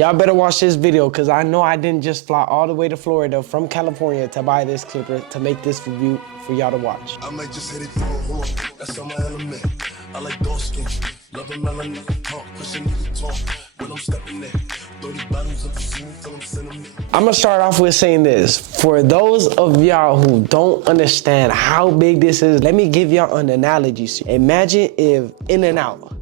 Y'all better watch this video because I know I didn't just fly all the way to Florida from California to buy this clipper to make this review for y'all to watch. I might just hit it through a hole. That's on my element. I like dark skin, love a melanin. Talk, pushing me to talk when I'm stepping there. 30 bottles of food till I'm sentiment. I'm gonna start off with saying this. For those of y'all who don't understand how big this is, let me give y'all an analogy. Imagine if In-N-Out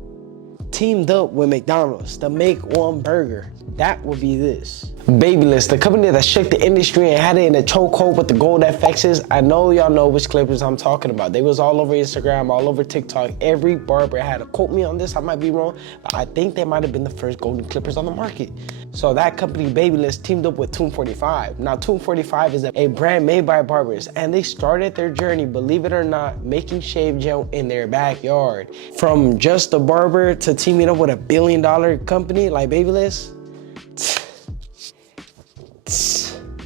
teamed up with McDonald's to make one burger. That would be this. Babyliss, the company that shook the industry and had it in a chokehold with the gold FXs. I know y'all know which clippers I'm talking about. They was all over Instagram, all over TikTok. Every barber had to quote me on this. I might be wrong, but I think they might have been the first golden clippers on the market. So that company, Babyliss, teamed up with tomb45. Now, tomb45 is a brand made by barbers, and they started their journey, believe it or not, making shave gel in their backyard. From just a barber to teaming up with $1 billion company like Babyliss.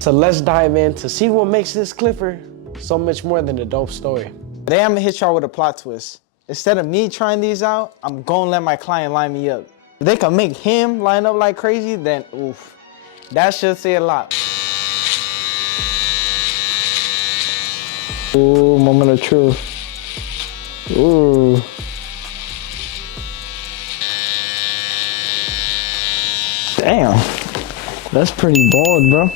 So let's dive in to see what makes this clipper so much more than a dope story. Today I'm gonna hit y'all with a plot twist. Instead of me trying these out, I'm gonna let my client line me up. If they can make him line up like crazy, then oof. That should say a lot. Ooh, moment of truth. Ooh. Damn. That's pretty bold, bro.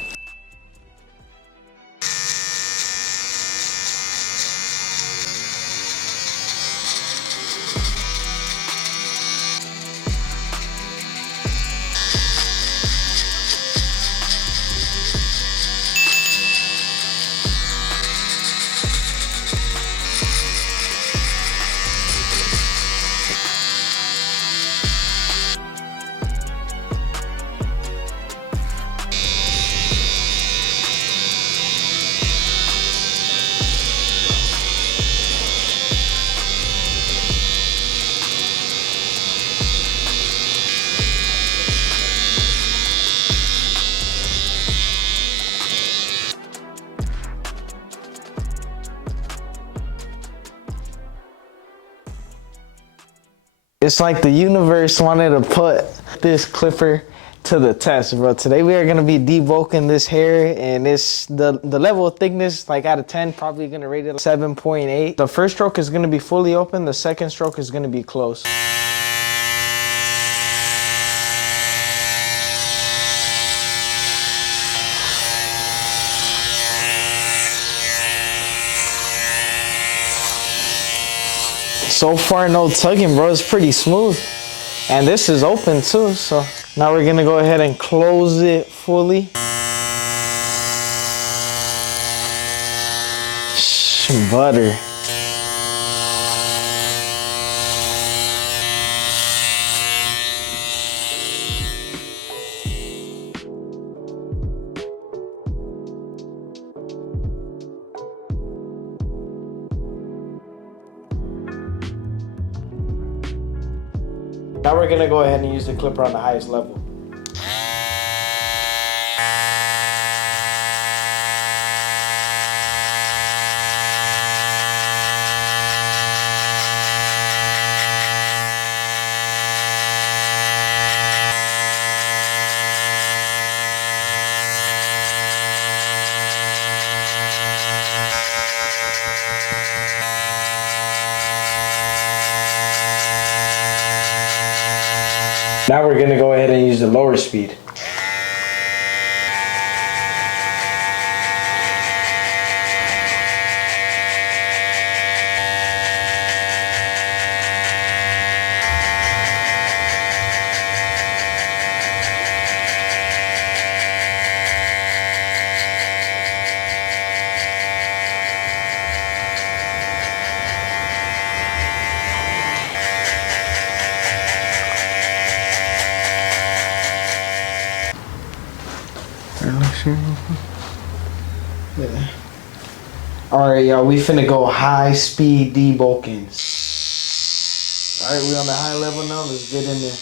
It's like the universe wanted to put this clipper to the test, bro. Today we are gonna be debulking this hair, and the level of thickness, like out of 10, probably gonna rate it 7.8. The first stroke is gonna be fully open. The second stroke is gonna be closed. So far, no tugging, bro. It's pretty smooth. And this is open too, so now we're gonna go ahead and close it fully. Butter. Now we're gonna go ahead and use the clipper on the highest level. Now we're gonna go ahead and use the lower speed. Yeah. Alright, y'all, we finna go high speed debulking. Alright, we on the high level now. Let's get in there.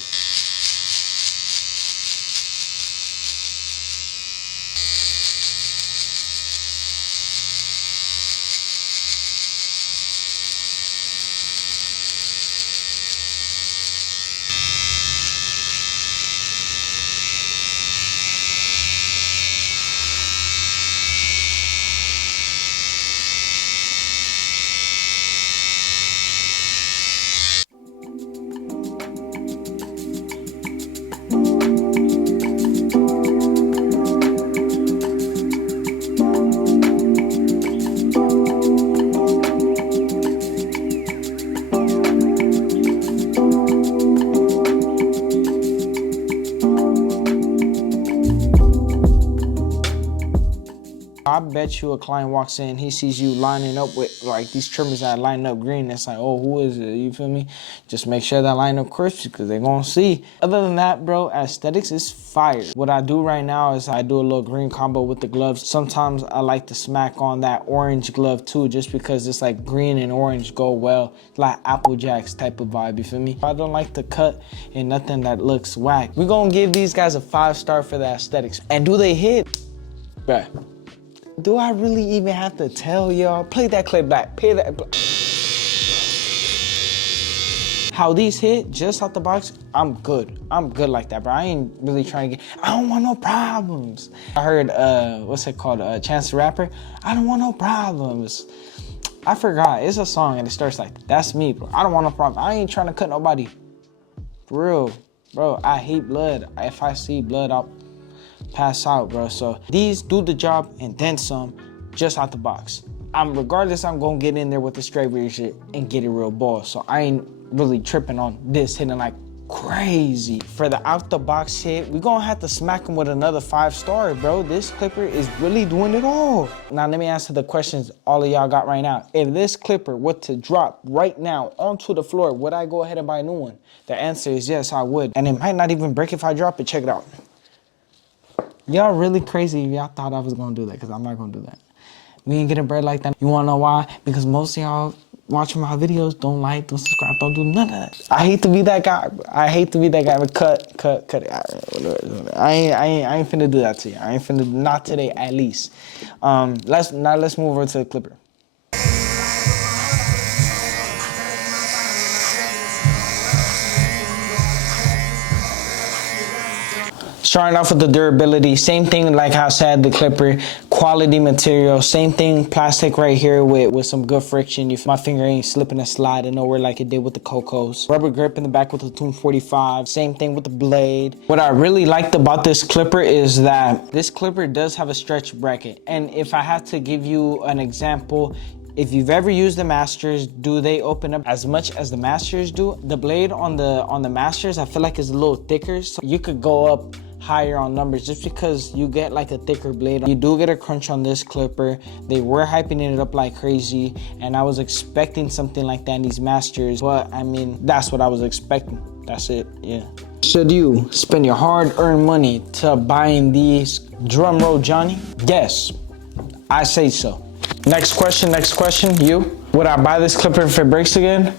I bet you a client walks in, he sees you lining up with like these trimmers that line up green. It's like, oh, who is it? You feel me? Just make sure that line up crispy because they're gonna see. Other than that, bro, aesthetics is fire. What I do right now is I do a little green combo with the gloves. Sometimes I like to smack on that orange glove too, just because it's like green and orange go well. It's like Apple Jacks type of vibe, you feel me? I don't like to cut in nothing that looks whack. We're gonna give these guys a 5-star for the aesthetics. And do they hit? Bruh, do I really even have to tell y'all? Play that clip back, pay that. How these hit just out the box, I'm good. I'm good like that, bro. I ain't really trying to get, I don't want no problems. I heard, what's it called, Chance the Rapper? I don't want no problems. I forgot, it's a song and it starts like, that's me, bro. I don't want no problem. I ain't trying to cut nobody. For real, bro, I hate blood. If I see blood, I'll pass out, bro. So these do the job and then some, just out the box. Regardless, I'm gonna get in there with the straight rear shit and get it real ball. So I ain't really tripping on this hitting like crazy. For the out the box hit, we gonna have to smack him with another 5-star, bro. This clipper is really doing it all. Now let me answer the questions all of y'all got right now. If this clipper were to drop right now onto the floor, would I go ahead and buy a new one? The answer is yes, I would. And it might not even break if I drop it. Check it out. Y'all really crazy if y'all thought I was gonna do that, because I'm not gonna do that. We ain't getting bread like that. You wanna know why? Because most of y'all watching my videos don't like, don't subscribe, don't do none of that. I hate to be that guy. I hate to be that guy, but cut it. I ain't finna do that to you. I ain't finna, not today at least. Let's move over to the clipper. Starting off with the durability, same thing like how I said the clipper, quality material, same thing, plastic right here with some good friction. If my finger ain't slipping and sliding nowhere like it did with the Cocos. Rubber grip in the back with the tomb45, same thing with the blade. What I really liked about this clipper is that this clipper does have a stretch bracket. And if I had to give you an example, if you've ever used the Masters, do they open up as much as the Masters do? The blade on the Masters, I feel like is a little thicker, so you could go up higher on numbers just because you get like a thicker blade. You do get a crunch on this clipper. They were hyping it up like crazy, and I was expecting something like that in these Masters, but I mean, that's what I was expecting. That's it, yeah. Should you spend your hard-earned money to buying these? Drum roll, Johnny? Yes, I say so. Next question, you. Would I buy this clipper if it breaks again?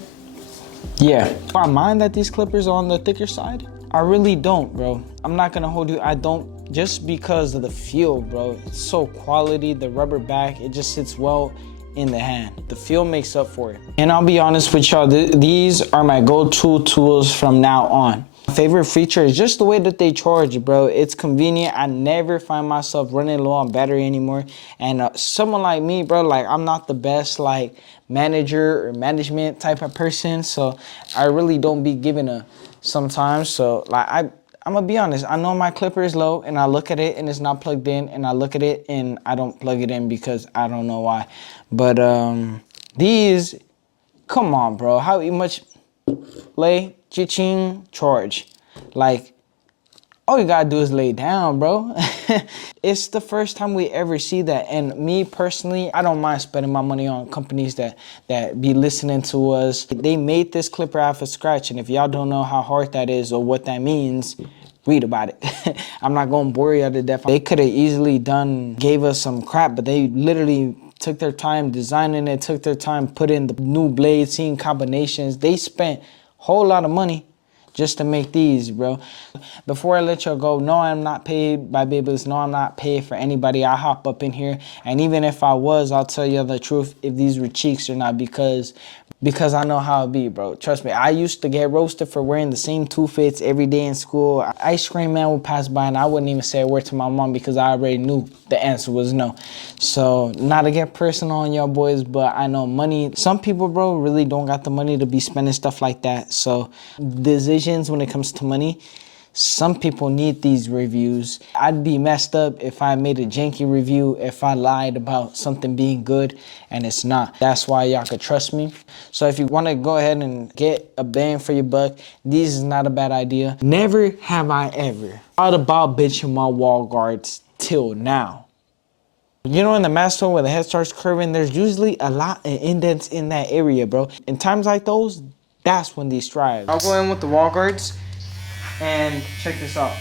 Yeah. Do I mind that these clippers are on the thicker side? I really don't, bro. I'm not gonna hold you, I don't, just because of the feel, bro. It's so quality, the rubber back, it just sits well in the hand. The feel makes up for it. And I'll be honest with y'all, these are my go-to tools from now on. My favorite feature is just the way that they charge, bro. It's convenient. I never find myself running low on battery anymore. And someone like me, bro, like I'm not the best like manager or management type of person, so I really don't be giving a sometimes. So like I'm gonna be honest, I know my clipper is low and I look at it and it's not plugged in, and I look at it and I don't plug it in because I don't know why. But these, come on, bro, how much lay cha-ching charge? Like, all you gotta do is lay down, bro. It's the first time we ever see that. And me personally, I don't mind spending my money on companies that be listening to us. They made this clipper out of scratch. And if y'all don't know how hard that is or what that means, read about it. I'm not gonna bore you to death. They could have easily gave us some crap, but they literally took their time designing it, took their time putting the new blades, seeing combinations. They spent a whole lot of money just to make these, bro. Before I let y'all go, no, I'm not paid by babyliss. No, I'm not paid for anybody. I hop up in here, and even if I was, I'll tell you the truth if these were cheeks or not, because I know how it be, bro. Trust me, I used to get roasted for wearing the same two fits every day in school. Ice cream man would pass by and I wouldn't even say a word to my mom because I already knew the answer was no. So, not to get personal on y'all boys, but I know money, some people, bro, really don't got the money to be spending stuff like that. So, decisions when it comes to money, some people need these reviews. I'd be messed up if I made a janky review, if I lied about something being good and it's not. That's why y'all could trust me. So if you want to go ahead and get a bang for your buck, this is not a bad idea. Never have I ever thought about benching my wall guards till now. You know, in the master where the head starts curving, there's usually a lot of indents in that area, bro. In times like those, that's when these thrive. I'll go in with the wall guards and check this out.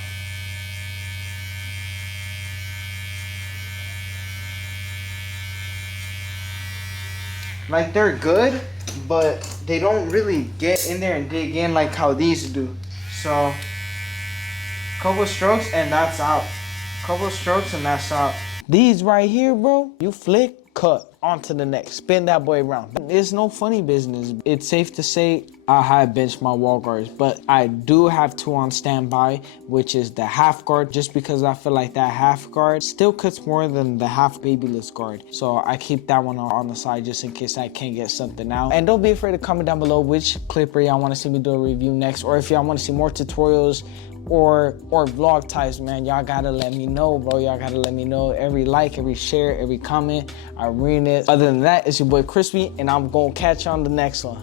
Like, they're good, but they don't really get in there and dig in like how these do. So, couple strokes and that's out. Couple strokes and that's out. These right here, bro, you flick, cut, onto the next. Spin that boy around. It's no funny business. It's safe to say I high bench my wall guards, but I do have two on standby, which is the half guard, just because I feel like that half guard still cuts more than the half babyliss guard. So I keep that one on the side just in case I can't get something out. And don't be afraid to comment down below which clipper y'all want to see me do a review next, or if y'all want to see more tutorials or vlog types, man, y'all gotta let me know, bro. Y'all gotta let me know. Every like, every share, every comment, I read it. Other than that, it's your boy Crispy, and I'm gonna catch you on the next one.